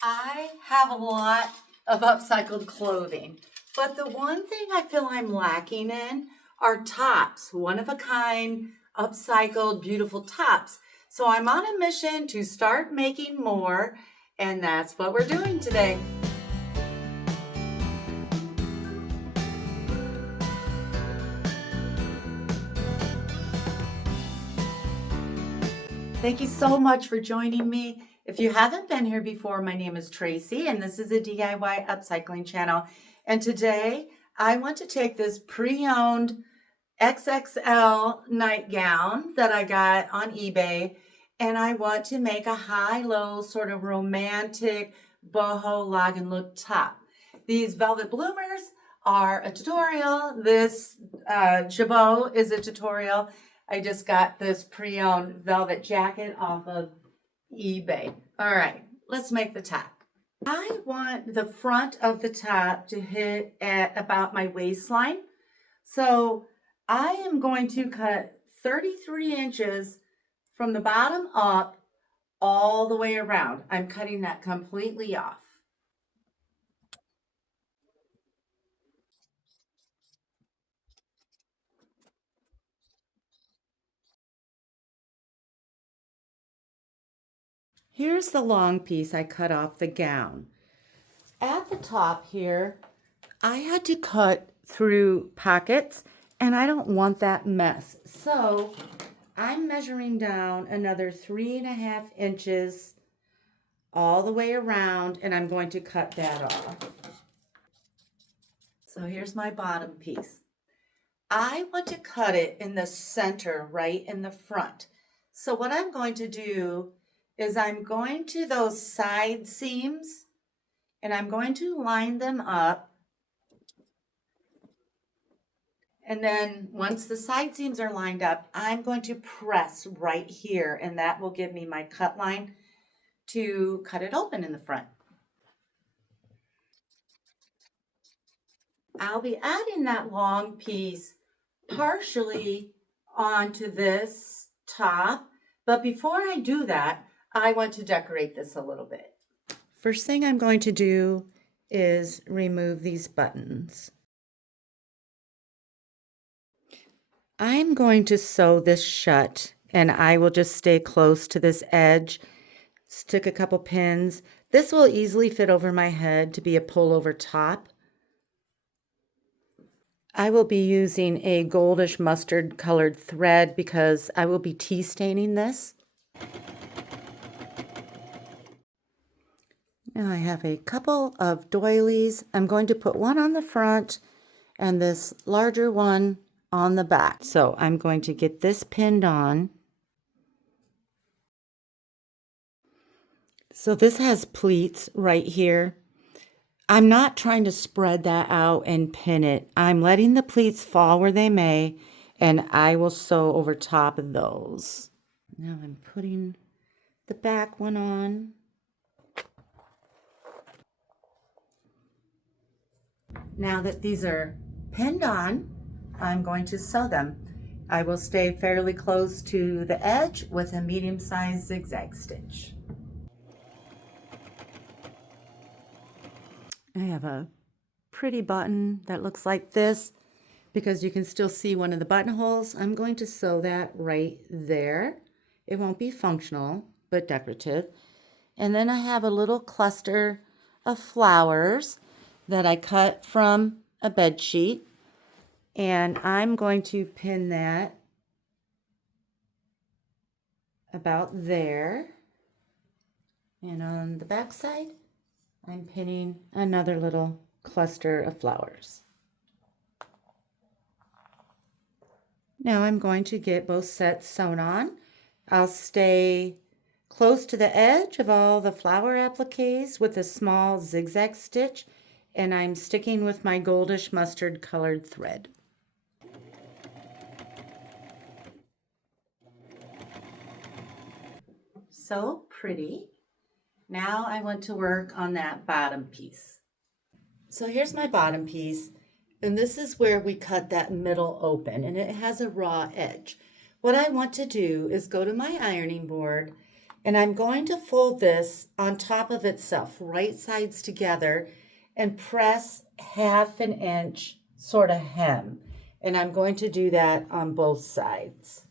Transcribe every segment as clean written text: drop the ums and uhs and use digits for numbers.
I have a lot of upcycled clothing, but the one thing I feel I'm lacking in are tops, one of a kind, upcycled, beautiful tops. So I'm on a mission to start making more, and that's what we're doing today. Thank you so much for joining me. If you haven't been here before, my name is Tracy, and this is a DIY upcycling channel. And today I want to take this pre-owned XXL nightgown that I got on eBay, and I want to make a high-low sort of romantic boho Lagenlook top. These velvet bloomers are a tutorial. This jabot is a tutorial. I just got this pre-owned velvet jacket off of eBay. All right, let's make the top. I want the front of the top to hit at about my waistline. So I am going to cut 33 inches from the bottom up all the way around. I'm cutting that completely off. Here's the long piece I cut off the gown. At the top here, I had to cut through pockets, and I don't want that mess. So I'm measuring down another 3.5 inches all the way around, and I'm going to cut that off. So here's my bottom piece. I want to cut it in the center, right in the front. So what I'm going to do is I'm going to those side seams, and I'm going to line them up. And then once the side seams are lined up, I'm going to press right here, and that will give me my cut line to cut it open in the front. I'll be adding that long piece partially onto this top, but before I do that, I want to decorate this a little bit. First thing I'm going to do is remove these buttons. I'm going to sew this shut, and I will just stay close to this edge, stick a couple pins. This will easily fit over my head to be a pullover top. I will be using a goldish mustard colored thread because I will be tea staining this. Now I have a couple of doilies. I'm going to put one on the front and this larger one on the back. So I'm going to get this pinned on. So this has pleats right here. I'm not trying to spread that out and pin it. I'm letting the pleats fall where they may, and I will sew over top of those. Now I'm putting the back one on. Now that these are pinned on, I'm going to sew them. I will stay fairly close to the edge with a medium-sized zigzag stitch. I have a pretty button that looks like this because you can still see one of the buttonholes. I'm going to sew that right there. It won't be functional, but decorative. And then I have a little cluster of flowers that I cut from a bed sheet, and I'm going to pin that about there. And on the back side, I'm pinning another little cluster of flowers. Now I'm going to get both sets sewn on. I'll stay close to the edge of all the flower appliques with a small zigzag stitch, and I'm sticking with my goldish mustard colored thread. So pretty. Now I want to work on that bottom piece. So here's my bottom piece, and this is where we cut that middle open, and it has a raw edge. What I want to do is go to my ironing board And I'm going to fold this on top of itself, right sides together, and press 1/2 inch sort of hem. And I'm going to do that on both sides.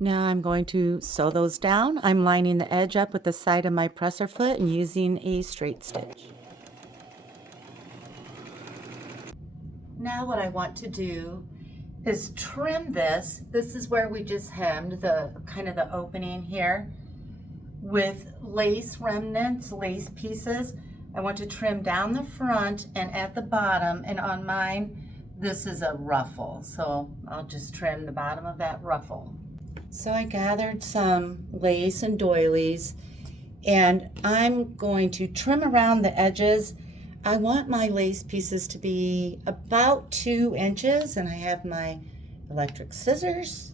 Now I'm going to sew those down. I'm lining the edge up with the side of my presser foot and using a straight stitch. Now what I want to do is trim this. This is where we just hemmed the kind of the opening here with lace remnants, lace pieces. I want to trim down the front and at the bottom, and on mine, this is a ruffle. So I'll just trim the bottom of that ruffle. So I gathered some lace and doilies, and I'm going to trim around the edges. I want my lace pieces to be about 2 inches, and I have my electric scissors.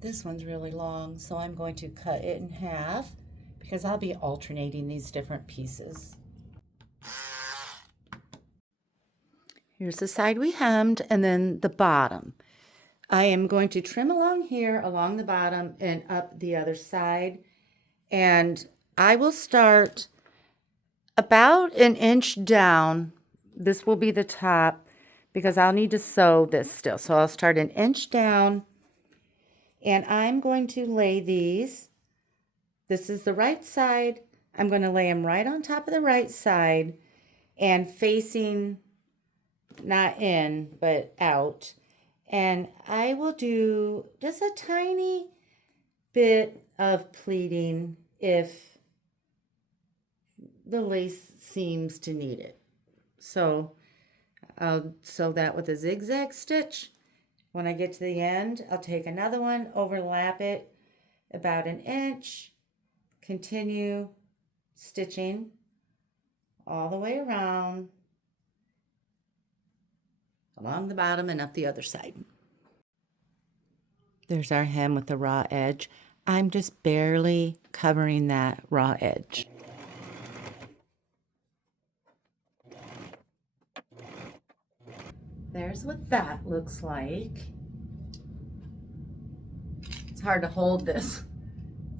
This one's really long, so I'm going to cut it in half because I'll be alternating these different pieces. Here's the side we hemmed, and then the bottom. I am going to trim along here, along the bottom, and up the other side. And I will start about 1 inch down. This will be the top because I'll need to sew this still. So I'll start 1 inch down, and I'm going to lay these. This is the right side. I'm going to lay them right on top of the right side and facing not in, but out. And I will do just a tiny bit of pleating if the lace seems to need it. So I'll sew that with a zigzag stitch. When I get to the end, I'll take another one, overlap it about 1 inch, continue stitching all the way around, along the bottom and up the other side. There's our hem with the raw edge. I'm just barely covering that raw edge. There's what that looks like. It's hard to hold this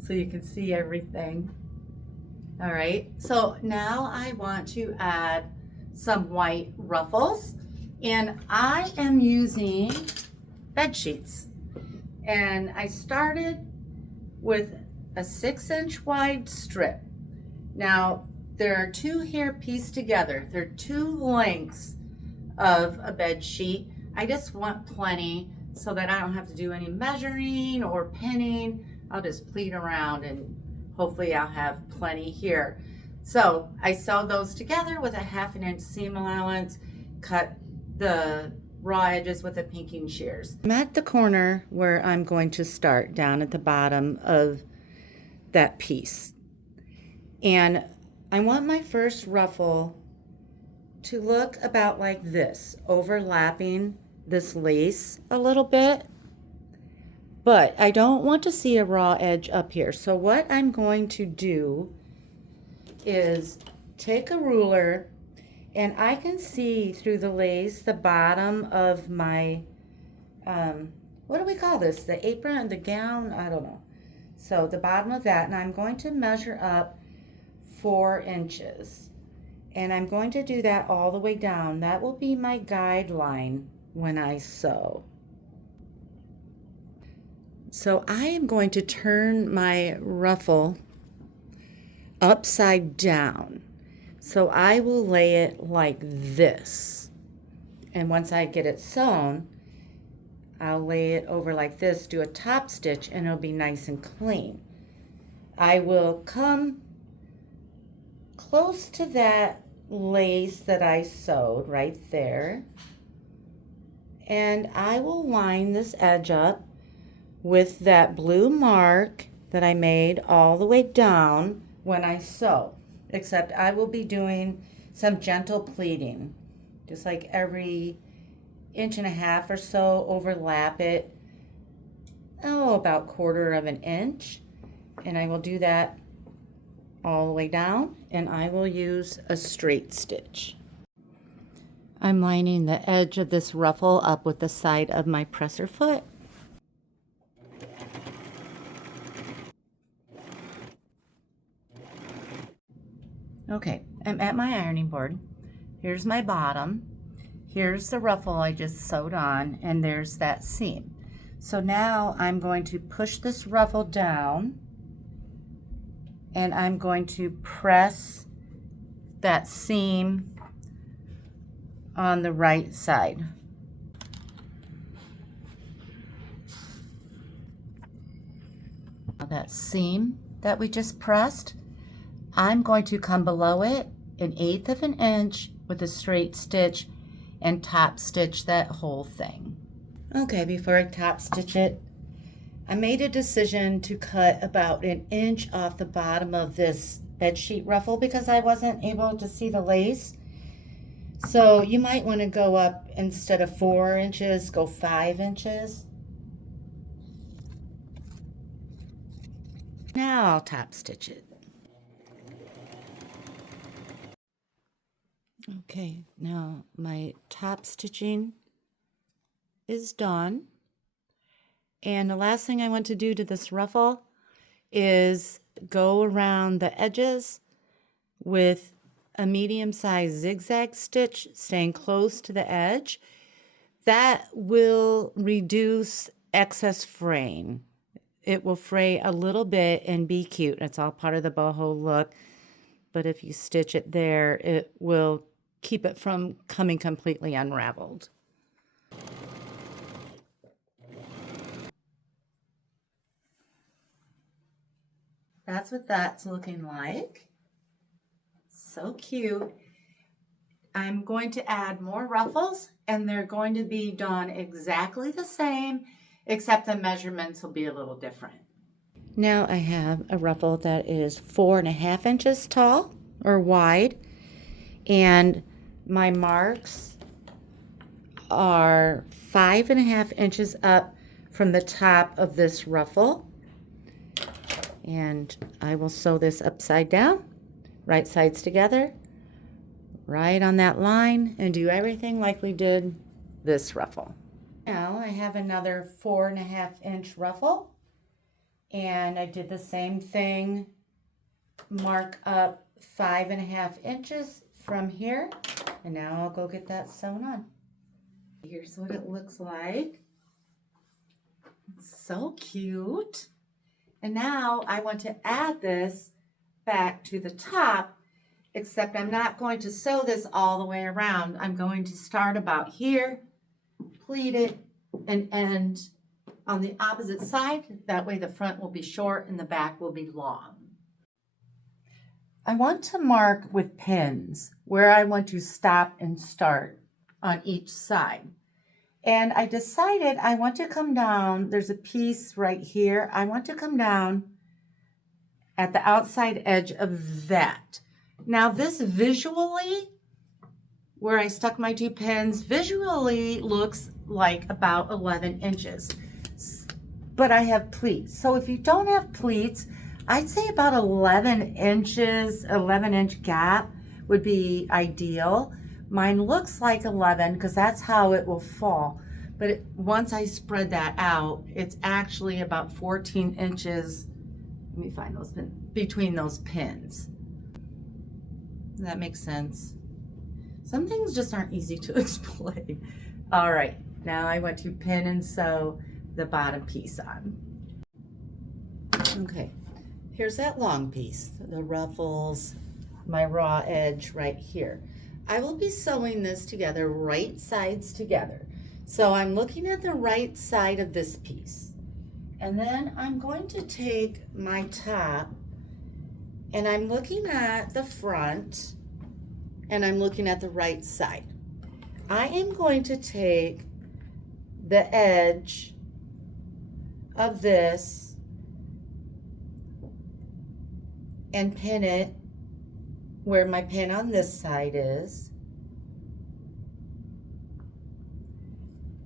so you can see everything. All right, so now I want to add some white ruffles. And I am using bed sheets. And I started with a 6-inch wide strip. Now, there are 2 here pieced together. There are 2 lengths of a bed sheet. I just want plenty so that I don't have to do any measuring or pinning. I'll just pleat around and hopefully I'll have plenty here. So I sewed those together with a 1/2 inch seam allowance, cut the raw edges with the pinking shears. I'm at the corner where I'm going to start down at the bottom of that piece. And I want my first ruffle to look about like this, overlapping this lace a little bit. But I don't want to see a raw edge up here. So what I'm going to do is take a ruler, and I can see through the lace the bottom of my, what do we call this? The apron, the gown? I don't know. So the bottom of that, and I'm going to measure up 4 inches. And I'm going to do that all the way down. That will be my guideline when I sew. So I am going to turn my ruffle upside down. So I will lay it like this. And once I get it sewn, I'll lay it over like this, do a top stitch, and it'll be nice and clean. I will come close to that lace that I sewed right there. And I will line this edge up with that blue mark that I made all the way down when I sew. Except I will be doing some gentle pleating, just like every 1.5 inches or so, overlap it about 1/4 of an inch. And I will do that all the way down, and I will use a straight stitch. I'm lining the edge of this ruffle up with the side of my presser foot. Okay, I'm at my ironing board. Here's my bottom. Here's the ruffle I just sewed on, and there's that seam. So now I'm going to push this ruffle down, and I'm going to press that seam on the right side. Now that seam that we just pressed, I'm going to come below it 1/8 of an inch with a straight stitch and top stitch that whole thing. Okay, before I top stitch it, I made a decision to cut about 1 inch off the bottom of this bedsheet ruffle because I wasn't able to see the lace. So you might want to go up, instead of 4 inches, go 5 inches. Now I'll top stitch it. Okay, now my top stitching is done. And the last thing I want to do to this ruffle is go around the edges with a medium-sized zigzag stitch, staying close to the edge. That will reduce excess fraying. It will fray a little bit and be cute. It's all part of the boho look. But if you stitch it there, it will keep it from coming completely unraveled. That's what that's looking like. So cute. I'm going to add more ruffles, and they're going to be done exactly the same, except the measurements will be a little different. Now I have a ruffle that is 4.5 inches tall or wide, and my marks are 5.5 inches up from the top of this ruffle. And I will sew this upside down, right sides together, right on that line, and do everything like we did this ruffle. Now I have another 4.5 inch ruffle, and I did the same thing, mark up 5.5 inches from here, and now I'll go get that sewn on. Here's what it looks like. So cute. And now I want to add this back to the top, except I'm not going to sew this all the way around. I'm going to start about here, pleat it, and end on the opposite side. That way the front will be short and the back will be long. I want to mark with pins where I want to stop and start on each side. And I decided I want to come down, there's a piece right here. I want to come down at the outside edge of that. Now this visually, where I stuck my 2 pins, visually looks like about 11 inches. But I have pleats. So if you don't have pleats, I'd say about 11 inches, 11-inch gap would be ideal. Mine looks like 11 because that's how it will fall. But once I spread that out, it's actually about 14 inches. Let me find those pins, between those pins. Does that make sense? Some things just aren't easy to explain. All right, now I want to pin and sew the bottom piece on. Okay, here's that long piece, the ruffles, my raw edge right here. I will be sewing this together, right sides together. So I'm looking at the right side of this piece. And then I'm going to take my top, and I'm looking at the front, and I'm looking at the right side. I am going to take the edge of this and pin it where my pin on this side is.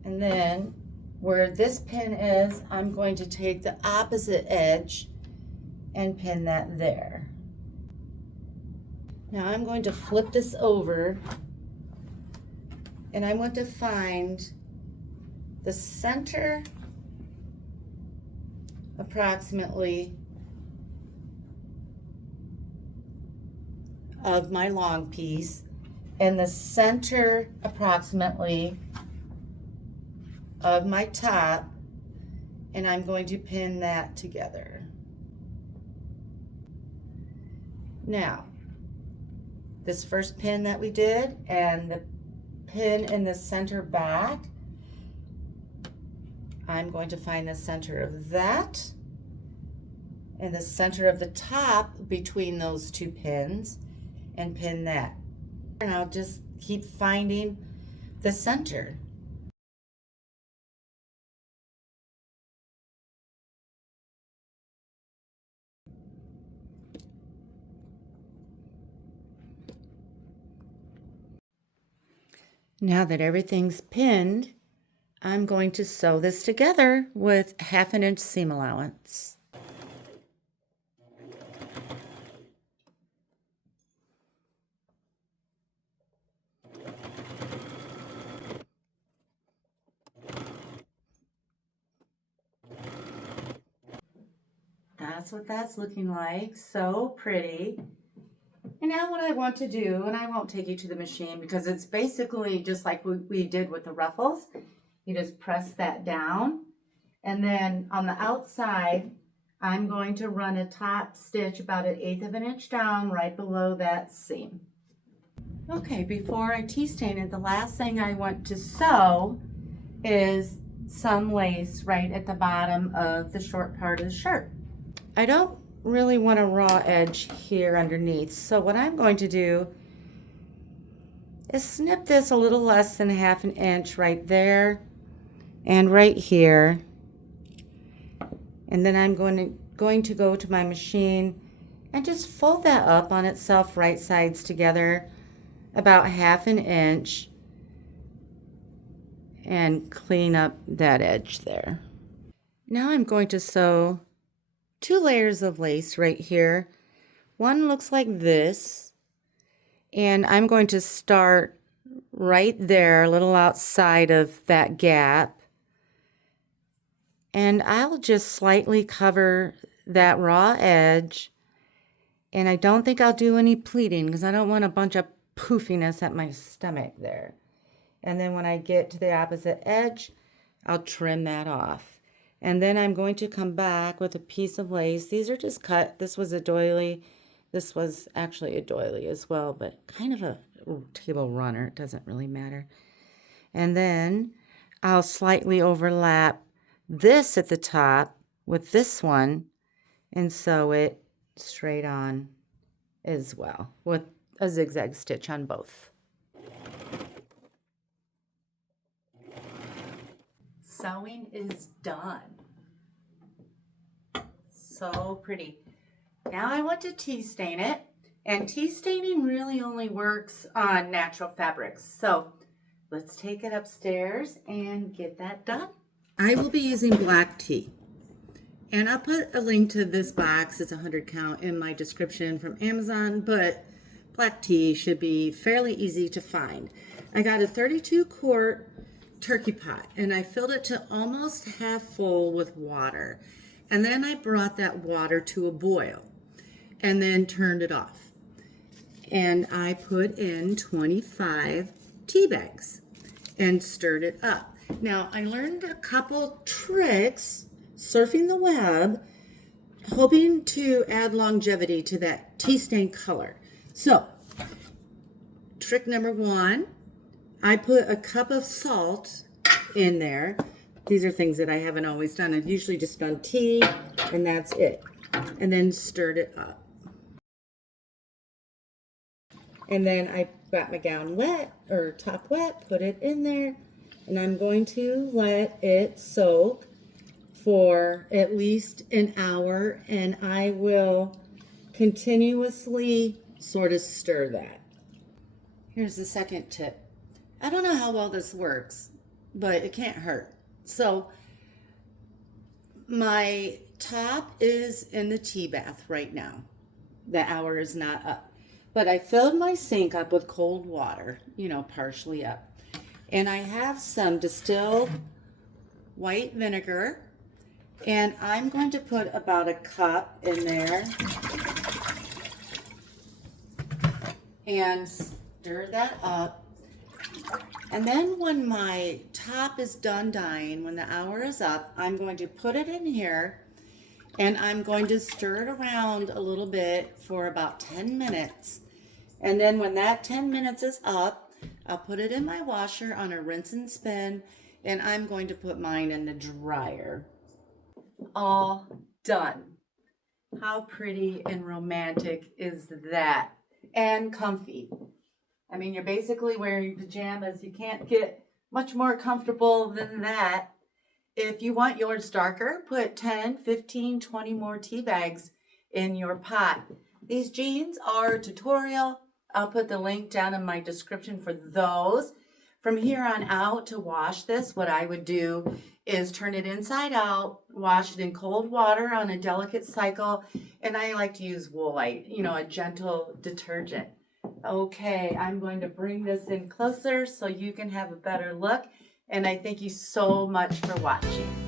And then where this pin is, I'm going to take the opposite edge and pin that there. Now I'm going to flip this over, and I want to find the center approximately of my long piece and the center approximately of my top, and I'm going to pin that together. Now, this first pin that we did and the pin in the center back, I'm going to find the center of that and the center of the top between those two pins and pin that. And I'll just keep finding the center. Now that everything's pinned, I'm going to sew this together with 1/2 inch seam allowance. That's what that's looking like. So pretty. And now what I want to do, and I won't take you to the machine because it's basically just like we did with the ruffles. You just press that down, and then on the outside, I'm going to run a top stitch about 1/8 inch down right below that seam. Okay, before I tea stain it, the last thing I want to sew is some lace right at the bottom of the short part of the shirt. I don't really want a raw edge here underneath, so what I'm going to do is snip this a little less than 1/2 inch right there and right here, and then I'm going to go to my machine and just fold that up on itself right sides together about 1/2 inch and clean up that edge there. Now I'm going to sew 2 layers of lace right here. One looks like this, and I'm going to start right there, a little outside of that gap, and I'll just slightly cover that raw edge, and I don't think I'll do any pleating because I don't want a bunch of poofiness at my stomach there. And then when I get to the opposite edge, I'll trim that off. And then I'm going to come back with a piece of lace. These are just cut. This was a doily. This was actually a doily as well, but kind of a table runner. It doesn't really matter. And then I'll slightly overlap this at the top with this one and sew it straight on as well with a zigzag stitch on both. Sewing is done. So pretty. Now I want to tea stain it, and tea staining really only works on natural fabrics. So let's take it upstairs and get that done. I will be using black tea, and I'll put a link to this box. It's 100 count in my description from Amazon, but black tea should be fairly easy to find. I got a 32 quart turkey pot, and I filled it to almost half full with water, and then I brought that water to a boil and then turned it off, and I put in 25 tea bags and stirred it up. Now I learned a couple tricks surfing the web, hoping to add longevity to that tea stain color. So trick number 1, I put a cup of salt in there. These are things that I haven't always done. I've usually just done tea, and that's it. And then stirred it up. And then I got my gown wet, or top wet, put it in there, and I'm going to let it soak for at least an hour, and I will continuously sort of stir that. Here's the second tip. I don't know how well this works, but it can't hurt. So my top is in the tea bath right now. The hour is not up. But I filled my sink up with cold water, partially up. And I have some distilled white vinegar. And I'm going to put about a cup in there. And stir that up. And then when my top is done dyeing, when the hour is up, I'm going to put it in here and I'm going to stir it around a little bit for about 10 minutes. And then when that 10 minutes is up, I'll put it in my washer on a rinse and spin, and I'm going to put mine in the dryer. All done. How pretty and romantic is that? And comfy. I mean, you're basically wearing pajamas. You can't get much more comfortable than that. If you want yours darker, put 10, 15, 20 more tea bags in your pot. These jeans are tutorial. I'll put the link down in my description for those. From here on out, to wash this, what I would do is turn it inside out, wash it in cold water on a delicate cycle, and I like to use Woolite, a gentle detergent. Okay, I'm going to bring this in closer so you can have a better look, and I thank you so much for watching.